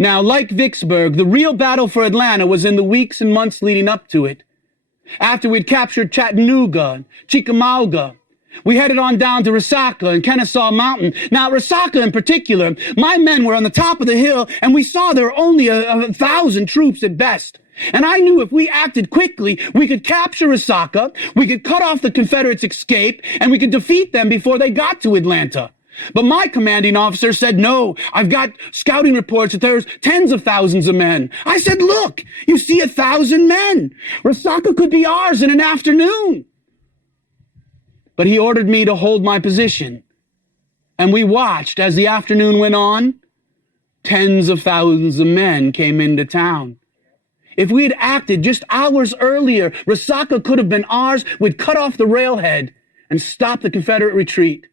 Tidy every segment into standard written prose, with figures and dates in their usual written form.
Now, like Vicksburg, the real battle for Atlanta was in the weeks and months leading up to it. After we'd captured Chattanooga and Chickamauga, we headed on down to Resaca and Kennesaw Mountain. Now, Resaca in particular, my men were on the top of the hill, and we saw there were only 1,000 troops at best. And I knew if we acted quickly, we could capture Resaca, we could cut off the Confederates' escape, and we could defeat them before they got to Atlanta. But my commanding officer said, no, I've got scouting reports that there's tens of thousands of men. I said, look, you see 1,000 men. Resaca could be ours in an afternoon. But he ordered me to hold my position. And we watched as the afternoon went on. Tens of thousands of men came into town. If we had acted just hours earlier, Resaca could have been ours. We'd cut off the railhead and stop the Confederate retreat.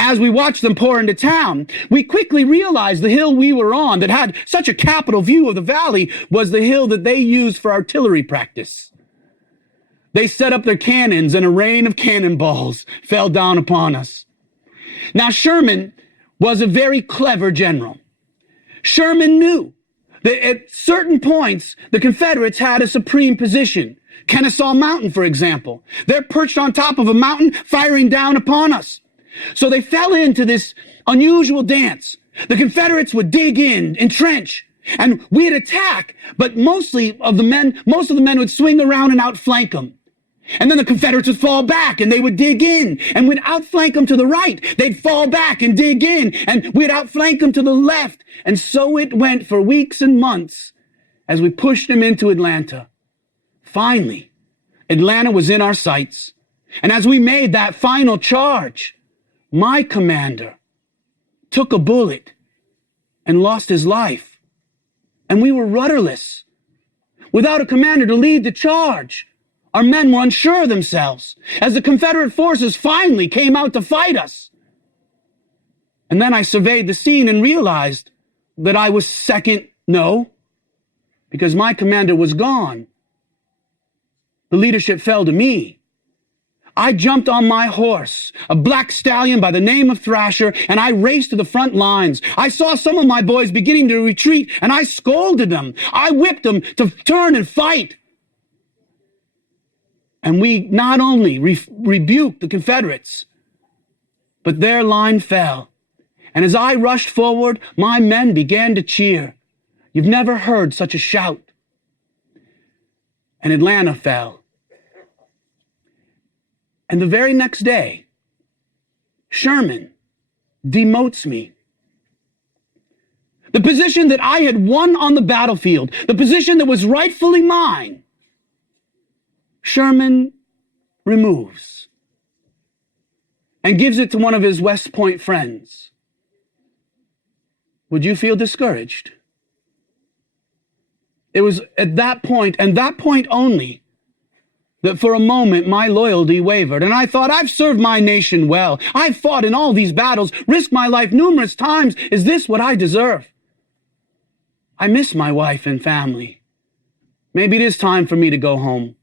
As we watched them pour into town, we quickly realized the hill we were on that had such a capital view of the valley was the hill that they used for artillery practice. They set up their cannons, and a rain of cannonballs fell down upon us. Now, Sherman was a very clever general. Sherman knew that at certain points, the Confederates had a supreme position. Kennesaw Mountain, for example. They're perched on top of a mountain, firing down upon us. So they fell into this unusual dance. The Confederates would dig in, entrench, and we'd attack, but most of the men would swing around and outflank them. And then the Confederates would fall back and they would dig in, and we'd outflank them to the right. They'd fall back and dig in, and we'd outflank them to the left. And so it went for weeks and months as we pushed them into Atlanta. Finally, Atlanta was in our sights. And as we made that final charge, my commander took a bullet and lost his life. And we were rudderless. Without a commander to lead the charge, our men were unsure of themselves as the Confederate forces finally came out to fight us. And then I surveyed the scene and realized that I was second, no, because my commander was gone. The leadership fell to me. I jumped on my horse, a black stallion by the name of Thrasher, and I raced to the front lines. I saw some of my boys beginning to retreat, and I scolded them. I whipped them to turn and fight. And we not only rebuked the Confederates, but their line fell. And as I rushed forward, my men began to cheer. You've never heard such a shout. And Atlanta fell. And the very next day, Sherman demotes me. The position that I had won on the battlefield, the position that was rightfully mine, Sherman removes and gives it to one of his West Point friends. Would you feel discouraged? It was at that point, and that point only, that for a moment my loyalty wavered, and I thought, I've served my nation well. I've fought in all these battles, risked my life numerous times. Is this what I deserve? I miss my wife and family. Maybe it is time for me to go home.